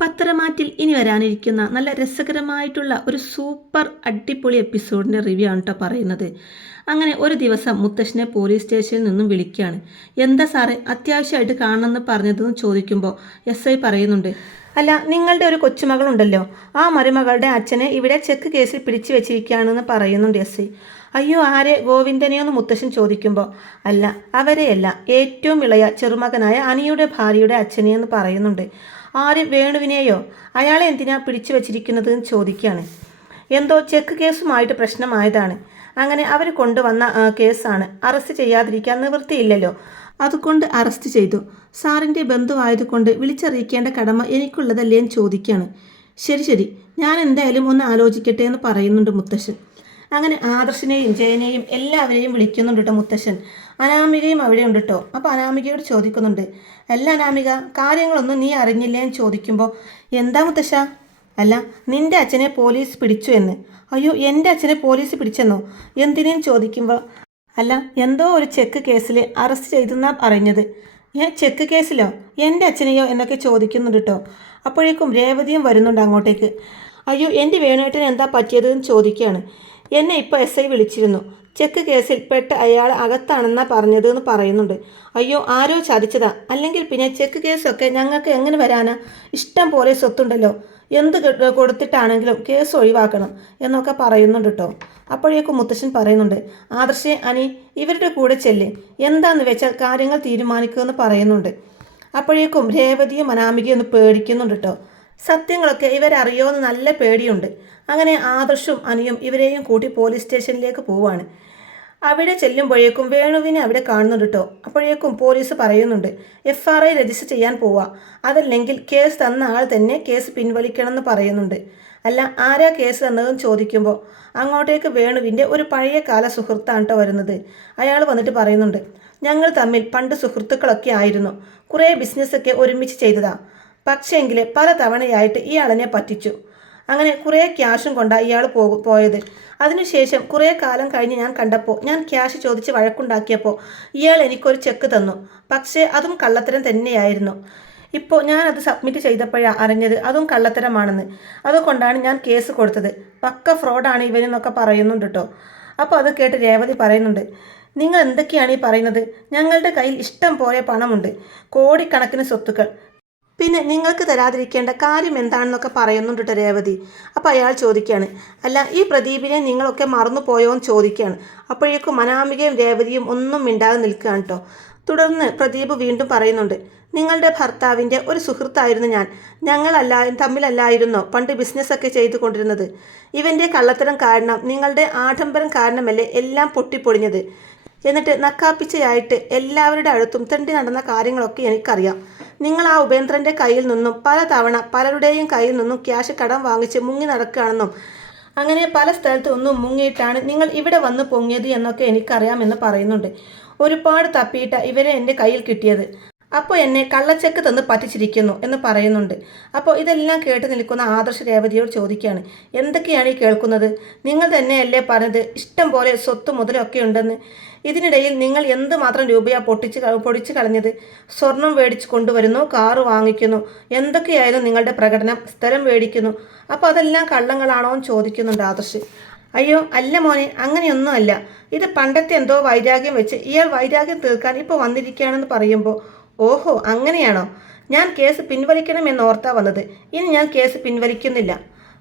പത്തരമാറ്റിൽ ഇനി വരാനിരിക്കുന്ന നല്ല രസകരമായിട്ടുള്ള ഒരു സൂപ്പർ അടിപൊളി എപ്പിസോഡിൻ്റെ റിവ്യൂ ആണ് കേട്ടോ പറയുന്നത്. അങ്ങനെ ഒരു ദിവസം മുത്തശ്ശനെ പോലീസ് സ്റ്റേഷനിൽ നിന്നും വിളിക്കുകയാണ്. എന്താ സാറേ അത്യാവശ്യമായിട്ട് കാണണമെന്ന് പറഞ്ഞതെന്ന് ചോദിക്കുമ്പോൾ SI പറയുന്നുണ്ട്, അല്ല നിങ്ങളുടെ ഒരു കൊച്ചുമകളുണ്ടല്ലോ, ആ മരുമകളുടെ അച്ഛനെ ഇവിടെ ചെക്ക് കേസിൽ പിടിച്ചു വെച്ചിരിക്കുകയാണെന്ന് പറയുന്നുണ്ട് SI. അയ്യോ ആരെ, ഗോവിന്ദനെയൊന്ന് മുത്തശ്ശൻ ചോദിക്കുമ്പോൾ അല്ല അവരെയല്ല, ഏറ്റവും ഇളയ ചെറുമകനായ അനിയുടെ ഭാര്യയുടെ അച്ഛനെയെന്ന് പറയുന്നുണ്ട്. ആര്, വേണുവിനെയോ? അയാളെ എന്തിനാ പിടിച്ചു വച്ചിരിക്കുന്നത് എന്ന് ചോദിക്കുകയാണ്. എന്തോ ചെക്ക് കേസുമായിട്ട് പ്രശ്നമായതാണ്, അങ്ങനെ അവർ കൊണ്ടുവന്ന കേസാണ്, അറസ്റ്റ് ചെയ്യാതിരിക്കാൻ നിവൃത്തിയില്ലല്ലോ, അതുകൊണ്ട് അറസ്റ്റ് ചെയ്തു. സാറിൻ്റെ ബന്ധുവായതുകൊണ്ട് വിളിച്ചറിയിക്കേണ്ട കടമ എനിക്കുള്ളതല്ലേ എന്ന് ചോദിക്കുകയാണ്. ശരി ഞാൻ എന്തായാലും ഒന്ന് ആലോചിക്കട്ടെ എന്ന് പറയുന്നുണ്ട് മുത്തശ്ശൻ. അങ്ങനെ ആദർശിനെയും ജയനെയും എല്ലാവരെയും വിളിക്കുന്നുണ്ട് കേട്ടോ മുത്തശ്ശൻ. അനാമികയും അവിടെ ഉണ്ട് കേട്ടോ. അപ്പോൾ അനാമികയോട് ചോദിക്കുന്നുണ്ട്, അല്ല അനാമിക, കാര്യങ്ങളൊന്നും നീ അറിഞ്ഞില്ലേ എന്ന് ചോദിക്കുമ്പോൾ എന്താ മുത്തശ്ശ? അല്ല നിൻ്റെ അച്ഛനെ പോലീസ് പിടിച്ചു എന്ന്. അയ്യോ എൻ്റെ അച്ഛനെ പോലീസ് പിടിച്ചെന്നോ? എന്തിനേയും ചോദിക്കുമ്പോൾ അല്ല എന്തോ ഒരു ചെക്ക് കേസിൽ അറസ്റ്റ് ചെയ്തെന്നാണ് അറിഞ്ഞത്. ചെക്ക് കേസിലോ? എൻ്റെ അച്ഛനെയോ എന്നൊക്കെ ചോദിക്കുന്നുണ്ട് കേട്ടോ. അപ്പോഴേക്കും രേവതിയും വരുന്നുണ്ട് അങ്ങോട്ടേക്ക്. അയ്യോ എൻ്റെ വേണുവേട്ടന് എന്താ പറ്റിയതെന്ന് ചോദിക്കുകയാണ്. എന്നെ ഇപ്പോൾ SI വിളിച്ചിരുന്നു, ചെക്ക് കേസിൽ പെട്ട അയാൾ അകത്താണെന്നാണ് പറഞ്ഞത് എന്ന് പറയുന്നുണ്ട്. അയ്യോ ആരോ ചതിച്ചതാ, അല്ലെങ്കിൽ പിന്നെ ചെക്ക് കേസൊക്കെ ഞങ്ങൾക്ക് എങ്ങനെ വരാനാ? ഇഷ്ടം പോലെ സ്വത്തുണ്ടല്ലോ, എന്ത് കൊടുത്തിട്ടാണെങ്കിലും കേസ് ഒഴിവാക്കണം എന്നൊക്കെ പറയുന്നുണ്ട് കേട്ടോ. അപ്പോഴേക്കും മുത്തശ്ശൻ പറയുന്നുണ്ട്, ആദർശേ അനി ഇവരുടെ കൂടെ ചെല്ല്, എന്താന്ന് വെച്ചാൽ കാര്യങ്ങൾ തീരുമാനിക്കുമെന്ന് പറയുന്നുണ്ട്. അപ്പോഴേക്കും രേവതിയും അനാമികയും ഒന്ന് പേടിക്കുന്നുണ്ട് കേട്ടോ. സത്യങ്ങളൊക്കെ ഇവരറിയോന്ന് നല്ല പേടിയുണ്ട്. അങ്ങനെ ആദർശും അനിയും ഇവരെയും കൂട്ടി പോലീസ് സ്റ്റേഷനിലേക്ക് പോവാണ്. അവിടെ ചെല്ലുമ്പോഴേക്കും വേണുവിനെ അവിടെ കാണുന്നുണ്ട് കേട്ടോ. അപ്പോഴേക്കും പോലീസ് പറയുന്നുണ്ട്, FRI രജിസ്റ്റർ ചെയ്യാൻ പോവാ, അതല്ലെങ്കിൽ കേസ് തന്ന ആൾ തന്നെ കേസ് പിൻവലിക്കണമെന്ന് പറയുന്നുണ്ട്. അല്ല ആരാ കേസ് തന്നതെന്ന് ചോദിക്കുമ്പോൾ അങ്ങോട്ടേക്ക് വേണുവിൻ്റെ ഒരു പഴയ കാല സുഹൃത്താണ് കേട്ടോ വരുന്നത്. അയാൾ വന്നിട്ട് പറയുന്നുണ്ട്, ഞങ്ങൾ തമ്മിൽ പണ്ട് സുഹൃത്തുക്കളൊക്കെ ആയിരുന്നു, കുറേ ബിസിനസ്സൊക്കെ ഒരുമിച്ച് ചെയ്തതാ, പക്ഷേങ്കിൽ പല തവണയായിട്ട് ഇയാളെന്നെ പറ്റിച്ചു. അങ്ങനെ കുറേ ക്യാഷും കൊണ്ടാണ് ഇയാൾ പോയത്. അതിനുശേഷം കുറേ കാലം കഴിഞ്ഞ് ഞാൻ കണ്ടപ്പോൾ, ഞാൻ ക്യാഷ് ചോദിച്ച് വഴക്കുണ്ടാക്കിയപ്പോൾ ഇയാൾ എനിക്കൊരു ചെക്ക് തന്നു, പക്ഷേ അതും കള്ളത്തരം തന്നെയായിരുന്നു. ഇപ്പോൾ ഞാനത് സബ്മിറ്റ് ചെയ്തപ്പോഴാണ് അറിഞ്ഞത് അതും കള്ളത്തരമാണെന്ന്. അതുകൊണ്ടാണ് ഞാൻ കേസ് കൊടുത്തത്, പക്ക ഫ്രോഡാണ് ഇവനെന്നൊക്കെ പറയുന്നുണ്ട് കേട്ടോ. അപ്പോൾ അത് കേട്ട് രേവതി പറയുന്നുണ്ട്, നിങ്ങൾ എന്തൊക്കെയാണ് ഈ പറയുന്നത്? ഞങ്ങളുടെ കയ്യിൽ ഇഷ്ടം പോലെ പണമുണ്ട്, കോടിക്കണക്കിന് സ്വത്തുക്കൾ, പിന്നെ നിങ്ങൾക്ക് തരാതിരിക്കേണ്ട കാര്യം എന്താണെന്നൊക്കെ പറയുന്നുണ്ട് കേട്ടോ രേവതി. അപ്പോൾ അയാൾ ചോദിക്കുകയാണ്, അല്ല ഈ പ്രദീപിനെ നിങ്ങളൊക്കെ മറന്നു പോയോ എന്ന് ചോദിക്കുകയാണ്. അപ്പോഴേക്കും അനാമികയും രേവതിയും ഒന്നും മിണ്ടാതെ നിൽക്കുകയാണ് കേട്ടോ. തുടർന്ന് പ്രദീപ് വീണ്ടും പറയുന്നുണ്ട്, നിങ്ങളുടെ ഭർത്താവിൻ്റെ ഒരു സുഹൃത്തായിരുന്നു ഞാൻ, തമ്മിലല്ലായിരുന്നോ പണ്ട് ബിസിനസ്സൊക്കെ ചെയ്തു കൊണ്ടിരുന്നത്? ഇവൻ്റെ കള്ളത്തരം കാരണം, നിങ്ങളുടെ ആഡംബരം കാരണമല്ലേ എല്ലാം പൊട്ടിപ്പൊളിഞ്ഞത്? എന്നിട്ട് നക്കാപ്പിച്ചയായിട്ട് എല്ലാവരുടെ അടുത്തും തെണ്ടി നടന്ന കാര്യങ്ങളൊക്കെ എനിക്കറിയാം. നിങ്ങൾ ആ ഉപേന്ദ്രൻ്റെ കയ്യിൽ നിന്നും പല തവണ പലരുടെയും കയ്യിൽ നിന്നും ക്യാഷ് കടം വാങ്ങിച്ച് മുങ്ങി നടക്കുകയാണെന്നും അങ്ങനെ പല സ്ഥലത്തു നിന്നും മുങ്ങിയിട്ടാണ് നിങ്ങൾ ഇവിടെ വന്ന് പൊങ്ങിയത് എന്നൊക്കെ എനിക്കറിയാമെന്ന് പറയുന്നുണ്ട്. ഒരുപാട് തപ്പിയിട്ട ഇവരെ എൻ്റെ കയ്യിൽ കിട്ടിയത്, അപ്പോൾ എന്നെ കള്ളച്ചെക്ക് തന്ന് പറ്റിച്ചിരിക്കുന്നു എന്ന് പറയുന്നുണ്ട്. അപ്പോൾ ഇതെല്ലാം കേട്ട് നിൽക്കുന്ന ആദർശ രേവതിയോട് ചോദിക്കുകയാണ്, എന്തൊക്കെയാണ് ഈ കേൾക്കുന്നത്? നിങ്ങൾ തന്നെയല്ലേ പറഞ്ഞത് ഇഷ്ടം പോലെ സ്വത്ത് മുതലൊക്കെ ഉണ്ടെന്ന്? ഇതിനിടയിൽ നിങ്ങൾ എന്തുമാത്രം രൂപയാണ് പൊടിച്ചു കളഞ്ഞത്? സ്വർണം മേടിച്ച് കൊണ്ടുവരുന്നു, കാറ് വാങ്ങിക്കുന്നു, എന്തൊക്കെയായിരുന്നു നിങ്ങളുടെ പ്രകടനം? സ്ഥലം മേടിക്കുന്നു, അപ്പോൾ അതെല്ലാം കള്ളങ്ങളാണോ എന്ന് ചോദിക്കുന്നുണ്ട് ആദർശ്. അയ്യോ അല്ല മോനെ, അങ്ങനെയൊന്നും അല്ല, ഇത് പണ്ടത്തെ എന്തോ വൈരാഗ്യം വെച്ച് ഇയാൾ വൈരാഗ്യം തീർക്കാൻ ഇപ്പോൾ വന്നിരിക്കുകയാണെന്ന് പറയുമ്പോൾ ഓഹോ അങ്ങനെയാണോ? ഞാൻ കേസ് പിൻവലിക്കണം ഓർത്താ വന്നത്, ഇനി ഞാൻ കേസ് പിൻവലിക്കുന്നില്ല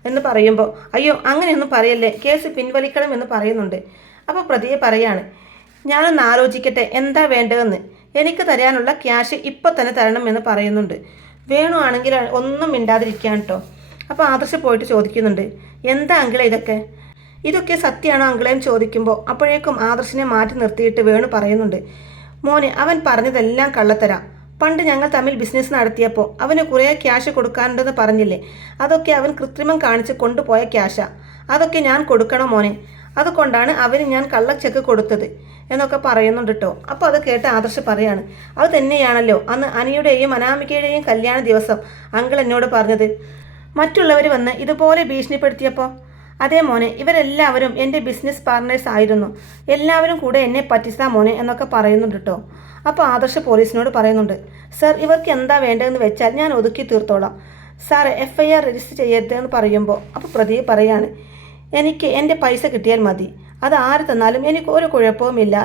എന്ന് പറയുമ്പോൾ അയ്യോ അങ്ങനെയൊന്നും പറയല്ലേ, കേസ് പിൻവലിക്കണം എന്ന് പറയുന്നുണ്ട്. അപ്പോൾ പ്രതിയെ പറയാണ്, ഞാനൊന്ന് ആലോചിക്കട്ടെ എന്താ വേണ്ടതെന്ന്, എനിക്ക് തരാനുള്ള ക്യാഷ് ഇപ്പോൾ തന്നെ തരണം എന്ന് പറയുന്നുണ്ട്. വേണു ആണെങ്കിൽ ഒന്നും മിണ്ടാതിരിക്കാൻ കേട്ടോ. അപ്പോൾ ആദർശ് പോയിട്ട് ചോദിക്കുന്നുണ്ട്, എന്താ അങ്കിളെ ഇതൊക്കെ സത്യമാണോ അങ്കിളെന്ന് ചോദിക്കുമ്പോൾ അപ്പോഴേക്കും ആദർശിനെ മാറ്റി നിർത്തിയിട്ട് വേണു പറയുന്നുണ്ട്, മോനെ അവൻ പറഞ്ഞതെല്ലാം കള്ളത്തരാ. പണ്ട് ഞങ്ങൾ തമ്മിൽ ബിസിനസ് നടത്തിയപ്പോൾ അവന് കുറേ ക്യാഷ് കൊടുക്കാനുണ്ടെന്ന് പറഞ്ഞില്ലേ, അതൊക്കെ അവൻ കൃത്രിമം കാണിച്ച് കൊണ്ടുപോയ ക്യാഷാ, അതൊക്കെ ഞാൻ കൊടുക്കണം മോനെ, അതുകൊണ്ടാണ് അവന് ഞാൻ കള്ളച്ചെക്ക് കൊടുത്തത് എന്നൊക്കെ പറയുന്നുണ്ട് കേട്ടോ. അപ്പോൾ അത് കേട്ട് ആദർശ് പറയാണ്, അത് തന്നെയാണല്ലോ അന്ന് അനിയുടെയും അനാമികയുടെയും കല്യാണ ദിവസം അങ്കിൾ എന്നോട് പറഞ്ഞത്, മറ്റുള്ളവർ വന്ന് ഇതുപോലെ ഭീഷണിപ്പെടുത്തിയപ്പോൾ. അതേ മോനെ, ഇവരെല്ലാവരും എൻ്റെ ബിസിനസ് പാർട്ട്നേഴ്സ് ആയിരുന്നു, എല്ലാവരും കൂടെ എന്നെ പറ്റിച്ചാ മോനെ എന്നൊക്കെ പറയുന്നുണ്ട് കേട്ടോ. അപ്പോൾ ആദർശ് പോലീസിനോട് പറയുന്നുണ്ട്, സർ ഇവർക്ക് എന്താ വേണ്ടതെന്ന് വെച്ചാൽ ഞാൻ ഒതുക്കി തീർത്തോളാം, സാറേ FIR രജിസ്റ്റർ ചെയ്യരുതെന്ന് പറയുമ്പോൾ അപ്പോൾ പ്രദീപ് പറയാണ്, എനിക്ക് എൻ്റെ പൈസ കിട്ടിയാൽ മതി, അത് ആര് തന്നാലും എനിക്കൊരു കുഴപ്പവുമില്ല,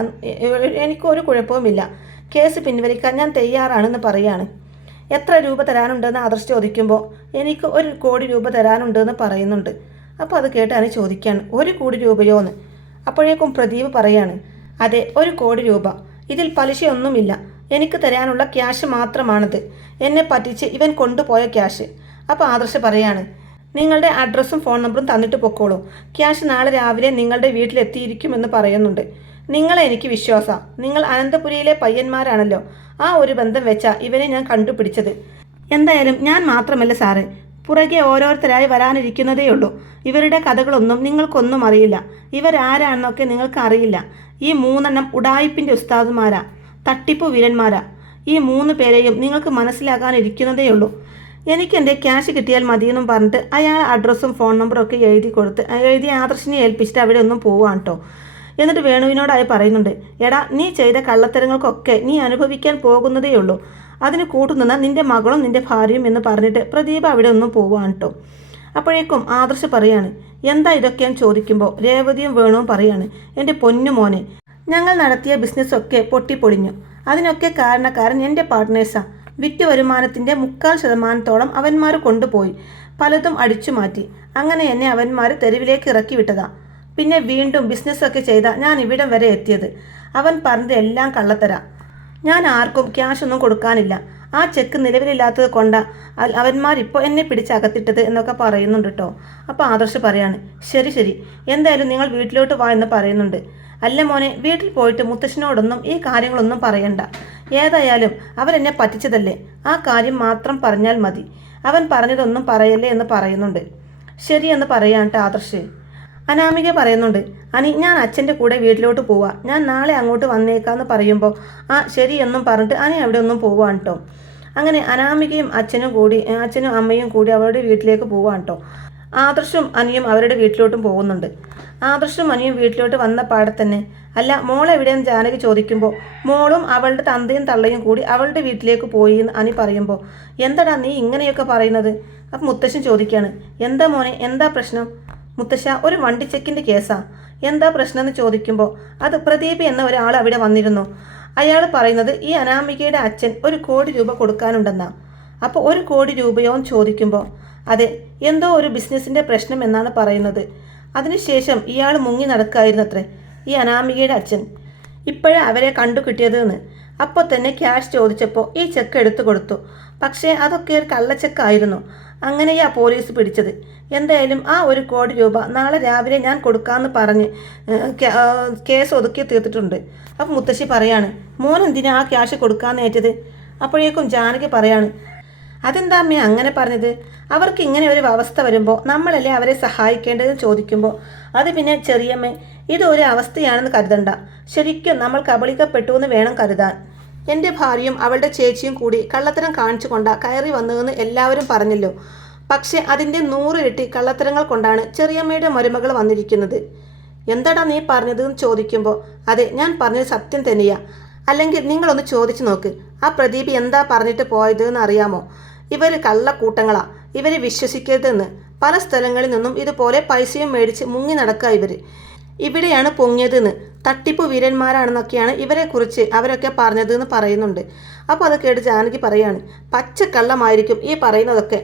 കേസ് പിൻവലിക്കാൻ ഞാൻ തയ്യാറാണെന്ന് പറയാണ്. എത്ര രൂപ തരാനുണ്ടെന്ന് ആദർശ് ചോദിക്കുമ്പോൾ എനിക്ക് 1 കോടി രൂപ തരാനുണ്ടെന്ന് പറയുന്നുണ്ട്. അപ്പോൾ അത് കേട്ടാണ് ചോദിക്കുകയാണ്, 1 കോടി രൂപയോന്ന്. അപ്പോഴേക്കും പ്രദീപ് പറയാണ്, അതെ 1 കോടി രൂപ, ഇതിൽ പലിശയൊന്നുമില്ല, എനിക്ക് തരാനുള്ള ക്യാഷ് മാത്രമാണത്, എന്നെ പറ്റിച്ച് ഇവൻ കൊണ്ടുപോയ ക്യാഷ്. അപ്പോൾ ആദർശ് പറയാണ്, നിങ്ങളുടെ അഡ്രസ്സും ഫോൺ നമ്പറും തന്നിട്ട് പൊക്കോളൂ, ക്യാഷ് നാളെ രാവിലെ നിങ്ങളുടെ വീട്ടിലെത്തിയിരിക്കുമെന്ന് പറയുന്നുണ്ട്. നിങ്ങളെ എനിക്ക് വിശ്വാസമാണ്, നിങ്ങൾ അനന്തപുരിയിലെ പയ്യന്മാരാണല്ലോ, ആ ഒരു ബന്ധം വെച്ചാ ഇവരെ ഞാൻ കണ്ടുപിടിച്ചത്. എന്തായാലും ഞാൻ മാത്രമല്ല സാറ്, പുറകെ ഓരോരുത്തരായി വരാനിരിക്കുന്നതേയുള്ളൂ. ഇവരുടെ കഥകളൊന്നും നിങ്ങൾക്കൊന്നും അറിയില്ല, ഇവരാരാണെന്നൊക്കെ നിങ്ങൾക്ക് അറിയില്ല. ഈ 3 എണ്ണം ഉഡായിപ്പിൻ്റെ ഉസ്താദുമാരാ, തട്ടിപ്പു വീരന്മാരാ. ഈ 3 പേരെയും നിങ്ങൾക്ക് മനസ്സിലാക്കാനിരിക്കുന്നതേയുള്ളൂ. എനിക്ക് എൻ്റെ ക്യാഷ് കിട്ടിയാൽ മതിയെന്നും പറഞ്ഞിട്ട് അയാൾ അഡ്രസ്സും ഫോൺ നമ്പറും ഒക്കെ എഴുതി ആദർശിനെ ഏൽപ്പിച്ചിട്ട് അവിടെ ഒന്നും പോവുകയാണ് കേട്ടോ. എന്നിട്ട് വേണുവിനോടായി പറയുന്നുണ്ട്, എടാ നീ ചെയ്ത കള്ളത്തരങ്ങൾക്കൊക്കെ നീ അനുഭവിക്കാൻ പോകുന്നതേയുള്ളൂ, അതിന് കൂട്ടുനിന്ന നിൻ്റെ മകളും നിൻ്റെ ഭാര്യയും എന്ന് പറഞ്ഞിട്ട് പ്രദീപ് അവിടെ ഒന്നും പോവുകയാണ് കേട്ടോ. അപ്പോഴേക്കും ആദർശ് പറയാണ്, എന്താ ഇതൊക്കെയെന്ന് ചോദിക്കുമ്പോൾ രേവതിയും വേണുവും പറയാണ്, എൻ്റെ പൊന്നു മോനെ, ഞങ്ങൾ നടത്തിയ ബിസിനസ്സൊക്കെ പൊട്ടിപ്പൊളിഞ്ഞു, അതിനൊക്കെ കാരണക്കാരൻ എൻ്റെ പാർട്ട്നേഴ്സാണ്. വിറ്റ് വരുമാനത്തിൻ്റെ 3/4% അവന്മാർ കൊണ്ടുപോയി, പലതും അടിച്ചു മാറ്റി. അങ്ങനെ എന്നെ അവന്മാർ തെരുവിലേക്ക് ഇറക്കി വിട്ടതാ. പിന്നെ വീണ്ടും ബിസിനസ്സൊക്കെ ചെയ്താൽ ഞാൻ ഇവിടം വരെ എത്തിയത്. അവൻ പറഞ്ഞത് എല്ലാം കള്ളത്തരാ. ഞാൻ ആർക്കും ക്യാഷ് ഒന്നും കൊടുക്കാനില്ല. ആ ചെക്ക് നിലവിലില്ലാത്തത് കൊണ്ടാണ് അവന്മാരിപ്പോൾ എന്നെ പിടിച്ചകത്തിട്ടത് എന്നൊക്കെ പറയുന്നുണ്ട് കേട്ടോ. അപ്പോൾ ആദർശ് പറയാണ്, ശരി, എന്തായാലും നിങ്ങൾ വീട്ടിലോട്ട് വാ എന്ന് പറയുന്നുണ്ട്. അല്ല മോനെ, വീട്ടിൽ പോയിട്ട് മുത്തശ്ശനോടൊന്നും ഈ കാര്യങ്ങളൊന്നും പറയണ്ട. ഏതായാലും അവരെന്നെ പറ്റിച്ചതല്ലേ, ആ കാര്യം മാത്രം പറഞ്ഞാൽ മതി. അവൻ പറഞ്ഞതൊന്നും പറയല്ലേ എന്ന് പറയുന്നുണ്ട്. ശരിയെന്ന് പറയാൻട്ട് ആദർശ്. അനാമിക പറയുന്നുണ്ട്, അനി ഞാൻ അച്ഛൻ്റെ കൂടെ വീട്ടിലോട്ട് പോവാം, ഞാൻ നാളെ അങ്ങോട്ട് വന്നേക്കാന്ന് പറയുമ്പോൾ ശരി എന്നും പറഞ്ഞിട്ട് അനി അവിടെ ഒന്നും പോവാണ് കേട്ടോ. അങ്ങനെ അനാമികയും അച്ഛനും അമ്മയും കൂടി അവരുടെ വീട്ടിലേക്ക് പോവാണ് കേട്ടോ. ആദർശും അനിയും അവരുടെ വീട്ടിലോട്ടും പോകുന്നുണ്ട്. ആദർശും അനിയും വീട്ടിലോട്ട് വന്ന പാടെ തന്നെ, അല്ല മോളെവിടെയെന്ന് ജാനകി ചോദിക്കുമ്പോൾ മോളും അവളുടെ തന്തയും തള്ളയും കൂടി അവളുടെ വീട്ടിലേക്ക് പോയി എന്ന് അനി പറയുമ്പോൾ, എന്താടാ നീ ഇങ്ങനെയൊക്കെ പറയുന്നത്? അപ്പം മുത്തശ്ശൻ ചോദിക്കുകയാണ്, എന്താ മോനെ, എന്താ പ്രശ്നം? മുത്തശ്ശ, ഒരു വണ്ടി ചെക്കിൻ്റെ കേസാ. എന്താ പ്രശ്നം എന്ന് ചോദിക്കുമ്പോൾ, അത് പ്രദീപ് എന്ന ഒരാൾ അവിടെ വന്നിരുന്നു. അയാൾ പറയുന്നത് ഈ അനാമികയുടെ അച്ഛൻ 1 കോടി രൂപ കൊടുക്കാനുണ്ടെന്നാ. അപ്പോൾ 1 കോടി രൂപയോ എന്ന് ചോദിക്കുമ്പോൾ, അതെ, എന്തോ ഒരു ബിസിനസ്സിൻ്റെ പ്രശ്നം എന്നാണ് പറയുന്നത്. അതിനുശേഷം ഇയാൾ മുങ്ങി നടക്കായിരുന്നത്രേ ഈ അനാമികയുടെ അച്ഛൻ. ഇപ്പോഴാണ് അവരെ കണ്ടു കിട്ടിയതെന്ന്. അപ്പോൾ തന്നെ ക്യാഷ് ചോദിച്ചപ്പോൾ ഈ ചെക്ക് എടുത്തു കൊടുത്തു. പക്ഷേ അതൊക്കെ ഒരു കള്ളച്ചെക്കായിരുന്നു. അങ്ങനെയാ പോലീസ് പിടിച്ചത്. എന്തായാലും ആ 1 കോടി രൂപ നാളെ രാവിലെ ഞാൻ കൊടുക്കാമെന്ന് പറഞ്ഞ് കേസ് ഒതുക്കി തീർത്തിട്ടുണ്ട്. അപ്പോൾ മുത്തശ്ശി പറയാണ്, മോൻ എന്തിനാ ആ ക്യാഷ് കൊടുക്കാമെന്ന് ഏറ്റത്? അപ്പോഴേക്കും ജാനകി പറയാണ്, അതെന്താ അമ്മേ അങ്ങനെ പറഞ്ഞത്? അവർക്ക് ഇങ്ങനെ ഒരു അവസ്ഥ വരുമ്പോൾ നമ്മളല്ലേ അവരെ സഹായിക്കേണ്ടതെന്ന് ചോദിക്കുമ്പോൾ, അത് പിന്നെ ചെറിയമ്മേ, ഇതൊരു അവസ്ഥയാണെന്ന് കരുതണ്ട, ശരിക്കും നമ്മൾ കബളിക്കപ്പെട്ടു എന്ന് വേണം കരുതാൻ. എൻ്റെ ഭാര്യയും അവളുടെ ചേച്ചിയും കൂടി കള്ളത്തരം കാണിച്ചു കൊണ്ടാ കയറി വന്നതെന്ന് എല്ലാവരും പറഞ്ഞല്ലോ. പക്ഷേ അതിൻ്റെ 100 ഇരട്ടി കള്ളത്തരങ്ങൾ കൊണ്ടാണ് ചെറിയമ്മയുടെ മരുമകൾ വന്നിരിക്കുന്നത്. എന്താടാ നീ പറഞ്ഞതെന്ന് ചോദിക്കുമ്പോൾ, അതെ, ഞാൻ പറഞ്ഞത് സത്യം തന്നെയാ. അല്ലെങ്കിൽ നിങ്ങളൊന്ന് ചോദിച്ചു നോക്ക്, ആ പ്രദീപ് എന്താ പറഞ്ഞിട്ട് പോയതെന്ന് അറിയാമോ? ഇവർ കള്ളക്കൂട്ടങ്ങളാ, ഇവരെ വിശ്വസിക്കരുതെന്ന്. പല സ്ഥലങ്ങളിൽ നിന്നും ഇതുപോലെ പൈസയും മേടിച്ച് മുങ്ങി നടക്കുക ഇവർ. ഇവിടെയാണ് പൊങ്ങിയതെന്ന്, തട്ടിപ്പ് വീരന്മാരാണെന്നൊക്കെയാണ് ഇവരെക്കുറിച്ച് അവരൊക്കെ പറഞ്ഞതെന്ന് പറയുന്നുണ്ട്. അപ്പോൾ അത് കേട്ട് ജാനകി പറയാണ്, പച്ചക്കള്ളമായിരിക്കും ഈ പറയുന്നതൊക്കെ.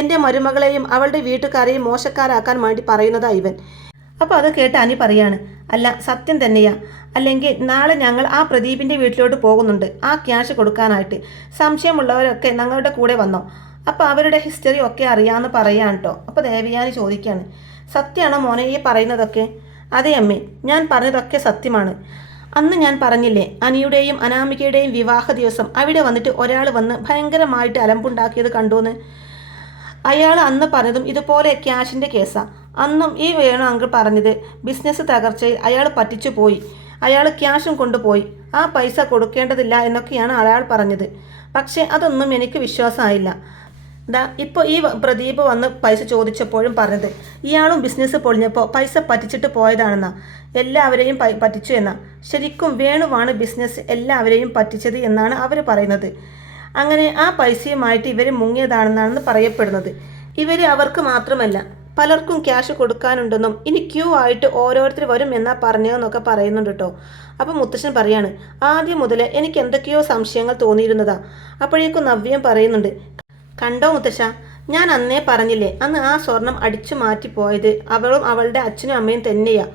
എൻ്റെ മരുമകളെയും അവളുടെ വീട്ടുകാരെയും മോശക്കാരാക്കാൻ വേണ്ടി പറയുന്നതാ ഇവൻ. അപ്പോൾ അത് കേട്ട് അനി പറയാണ്, അല്ല സത്യം തന്നെയാ. അല്ലെങ്കിൽ നാളെ ഞങ്ങൾ ആ പ്രദീപിൻ്റെ വീട്ടിലോട്ട് പോകുന്നുണ്ട് ആ ക്യാഷ് കൊടുക്കാനായിട്ട്. സംശയമുള്ളവരൊക്കെ ഞങ്ങളുടെ കൂടെ വന്നോ? അപ്പോൾ അവരുടെ ഹിസ്റ്ററി ഒക്കെ അറിയാമെന്ന് പറയാൻ കേട്ടോ. അപ്പോൾ ദേവയാനി ചോദിക്കുകയാണ്, സത്യമാണോ മോനെ ഈ പറയുന്നതൊക്കെ? അതെ അമ്മേ, ഞാൻ പറഞ്ഞതൊക്കെ സത്യമാണ്. അന്ന് ഞാൻ പറഞ്ഞില്ലേ, അനിയുടെയും അനാമികയുടെയും വിവാഹ ദിവസം അവിടെ വന്നിട്ട് ഒരാൾ വന്ന് ഭയങ്കരമായിട്ട് അലമ്പുണ്ടാക്കിയത് കണ്ടുവെന്ന്. അയാൾ അന്ന് പറഞ്ഞതും ഇതുപോലെ ക്യാഷിൻ്റെ കേസാണ്. അന്നും ഈ വേണു അങ്കിൾ പറഞ്ഞത് ബിസിനസ് തകർച്ചയിൽ അയാൾ പറ്റിച്ചു പോയി, അയാൾ ക്യാഷും കൊണ്ടുപോയി, ആ പൈസ കൊടുക്കേണ്ടതില്ല എന്നൊക്കെയാണ് അയാൾ പറഞ്ഞത്. പക്ഷേ അതൊന്നും എനിക്ക് വിശ്വാസമായില്ല. ഇപ്പോൾ ഈ പ്രദീപ് വന്ന് പൈസ ചോദിച്ചപ്പോഴും പറഞ്ഞത് ഇയാളും ബിസിനസ് പൊളിഞ്ഞപ്പോൾ പൈസ പറ്റിച്ചിട്ട് പോയതാണെന്നാ, എല്ലാവരെയും പറ്റിച്ചു എന്നാ. ശരിക്കും വേണുവാണ് ബിസിനസ് എല്ലാവരെയും പറ്റിച്ചത് എന്നാണ് അവർ പറയുന്നത്. അങ്ങനെ ആ പൈസയുമായിട്ട് ഇവർ മുങ്ങിയതാണെന്നാണ് പറയപ്പെടുന്നത്. ഇവർ അവർക്ക് മാത്രമല്ല പലർക്കും ക്യാഷ് കൊടുക്കാനുണ്ടെന്നും ഇനി ക്യൂ ആയിട്ട് ഓരോരുത്തർ വരും എന്നാ പറഞ്ഞതെന്നൊക്കെ പറയുന്നുണ്ട് കേട്ടോ. അപ്പം മുത്തശ്ശൻ പറയാണ്, ആദ്യം മുതലേ എനിക്ക് എന്തൊക്കെയോ സംശയങ്ങൾ തോന്നിയിരുന്നതാ. അപ്പോഴേക്കും നവ്യം പറയുന്നുണ്ട്, കണ്ടോ മുത്തശ്ശ, ഞാൻ അന്നേ പറഞ്ഞില്ലേ, അന്ന് ആ സ്വർണം അടിച്ചു മാറ്റിപ്പോയത് അവളും അവളുടെ അച്ഛനും അമ്മയും തന്നെയാ.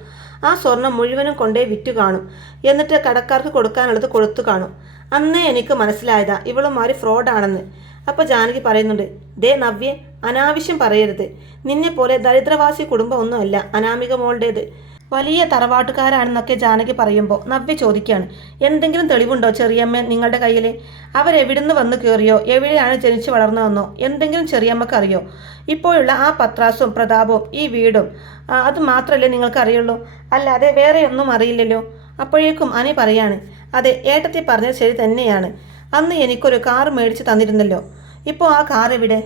ആ സ്വർണം മുഴുവനും കൊണ്ടേ വിറ്റു കാണും, എന്നിട്ട് കടക്കാർക്ക് കൊടുക്കാനുള്ളത് കൊടുത്തു കാണും. അന്നേ എനിക്ക് മനസ്സിലായതാ ഇവളുമാര് ഫ്രോഡാണെന്ന്. അപ്പോൾ ജാനകി പറയുന്നുണ്ട്, ദേ നവ്യെ, അനാവശ്യം പറയരുത്. നിന്നെ പോലെ ദരിദ്രവാസി കുടുംബം ഒന്നുമല്ല അനാമിക മോളുടേത്. വലിയ തറവാട്ടുകാരാണെന്നൊക്കെ ജാനകി പറയുമ്പോൾ നവ്യ ചോദിക്കുകയാണ്, എന്തെങ്കിലും തെളിവുണ്ടോ ചെറിയമ്മ നിങ്ങളുടെ കയ്യിൽ? അവരെവിടുന്ന് വന്ന് കയറിയോ, എവിടെയാണ് ജനിച്ചു വളർന്നതെന്നോ എന്തെങ്കിലും ചെറിയമ്മക്ക് അറിയോ? ഇപ്പോഴുള്ള ആ പത്രാസും പ്രതാപവും ഈ വീടും അത് മാത്രമല്ലേ നിങ്ങൾക്ക് അറിയുള്ളൂ, അല്ലാതെ വേറെ ഒന്നും അറിയില്ലല്ലോ. അപ്പോഴേക്കും അനി പറയാണ്, അതെ, ഏട്ടത്തി പറഞ്ഞത് ശരി തന്നെയാണ്. അന്ന് എനിക്കൊരു കാർ മേടിച്ച് തന്നിരുന്നല്ലോ. ഇപ്പോൾ ആ കാർ എവിടെ?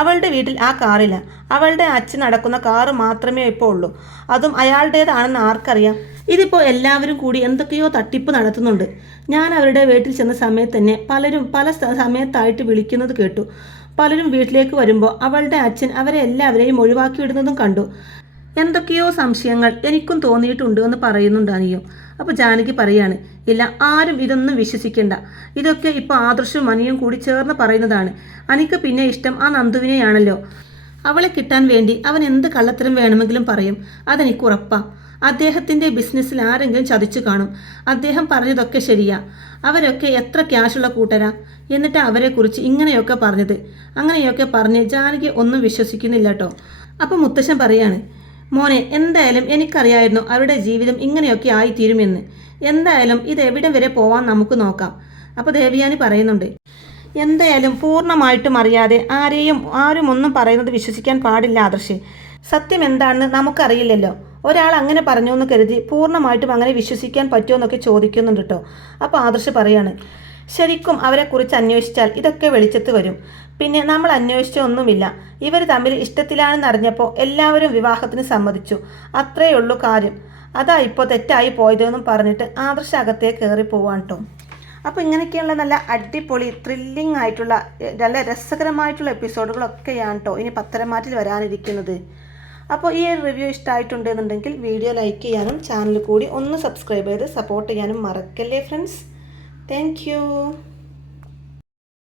അവളുടെ വീട്ടിൽ ആ കാറില്ല. അവളുടെ അച്ഛൻ നടക്കുന്ന കാറ് മാത്രമേ ഇപ്പോൾ ഉള്ളൂ. അതും അയാളുടേതാണെന്ന് ആർക്കറിയാം? ഇതിപ്പോൾ എല്ലാവരും കൂടി എന്തൊക്കെയോ തട്ടിപ്പ് നടത്തുന്നുണ്ട്. ഞാൻ അവരുടെ വീട്ടിൽ ചെന്ന സമയത്ത് തന്നെ പലരും പല സമയത്തായിട്ട് വിളിക്കുന്നത് കേട്ടു. പലരും വീട്ടിലേക്ക് വരുമ്പോൾ അവളുടെ അച്ഛൻ അവരെ എല്ലാവരെയും ഒഴിവാക്കി വിടുന്നതും കണ്ടു. എന്തൊക്കെയോ സംശയങ്ങൾ എനിക്കും തോന്നിയിട്ടുണ്ട് എന്ന് പറയുന്നുണ്ട് അനിയും. അപ്പോൾ ജാനകി പറയാണ്, ഇല്ല, ആരും ഇതൊന്നും വിശ്വസിക്കേണ്ട. ഇതൊക്കെ ഇപ്പോൾ ആദർശവും അനിയും കൂടി ചേർന്ന് പറയുന്നതാണ്. അനിക്ക് പിന്നെ ഇഷ്ടം ആ നന്ദുവിനെയാണല്ലോ. അവളെ കിട്ടാൻ വേണ്ടി അവൻ എന്ത് കള്ളത്തരം വേണമെങ്കിലും പറയും, അതെനിക്ക് ഉറപ്പാ. അദ്ദേഹത്തിൻ്റെ ബിസിനസ്സിൽ ആരെങ്കിലും ചതിച്ചു കാണും. അദ്ദേഹം പറഞ്ഞതൊക്കെ ശരിയാ. അവരൊക്കെ എത്ര ക്യാഷുള്ള കൂട്ടരാ, എന്നിട്ട് അവരെക്കുറിച്ച് ഇങ്ങനെയൊക്കെ പറഞ്ഞത്. അങ്ങനെയൊക്കെ പറഞ്ഞ് ജാനകി ഒന്നും വിശ്വസിക്കുന്നില്ല കേട്ടോ. അപ്പോൾ മുത്തശ്ശൻ പറയാണ്, മോനെ, എന്തായാലും എനിക്കറിയായിരുന്നു അവരുടെ ജീവിതം ഇങ്ങനെയൊക്കെ ആയിത്തീരുമെന്ന്. എന്തായാലും ഇത് എവിടെ വരെ പോവാൻ നമുക്ക് നോക്കാം. അപ്പോൾ ദേവയാനി പറയുന്നുണ്ട്, എന്തായാലും പൂർണ്ണമായിട്ടും അറിയാതെ ആരും ഒന്നും പറയുന്നത് വിശ്വസിക്കാൻ പാടില്ല ആദർശ്. സത്യം എന്താണെന്ന് നമുക്കറിയില്ലല്ലോ. ഒരാൾ അങ്ങനെ പറഞ്ഞു എന്ന് കരുതി പൂർണ്ണമായിട്ടും അങ്ങനെ വിശ്വസിക്കാൻ പറ്റുമോ എന്നൊക്കെ ചോദിക്കുന്നുണ്ട് കേട്ടോ. അപ്പോൾ ആദർശ് പറയാണ്, ശരിക്കും അവരെക്കുറിച്ച് അന്വേഷിച്ചാൽ ഇതൊക്കെ വെളിച്ചത്ത് വരും. പിന്നെ നമ്മൾ അന്വേഷിച്ചൊന്നുമില്ല. ഇവർ തമ്മിൽ ഇഷ്ടത്തിലാണെന്ന് അറിഞ്ഞപ്പോൾ എല്ലാവരും വിവാഹത്തിന് സമ്മതിച്ചു. അത്രയേ ഉള്ളൂ കാര്യം. അതാ ഇപ്പോൾ തെറ്റായി പോയതെന്നും പറഞ്ഞിട്ട് ആദർശ അകത്തേക്ക് കയറി പോവാൻ കേട്ടോ. അപ്പോൾ ഇങ്ങനെയൊക്കെയുള്ള നല്ല അടിപൊളി ത്രില്ലിംഗ് ആയിട്ടുള്ള നല്ല രസകരമായിട്ടുള്ള എപ്പിസോഡുകളൊക്കെയാണ് കേട്ടോ ഇനി പത്തരമാറ്റിൽ വരാനിരിക്കുന്നത്. അപ്പോൾ ഈ റിവ്യൂ ഇഷ്ടമായിട്ടുണ്ടെന്നുണ്ടെങ്കിൽ വീഡിയോ ലൈക്ക് ചെയ്യാനും ചാനൽ കൂടി ഒന്ന് സബ്സ്ക്രൈബ് ചെയ്ത് സപ്പോർട്ട് ചെയ്യാനും മറക്കല്ലേ ഫ്രണ്ട്സ്. Thank you.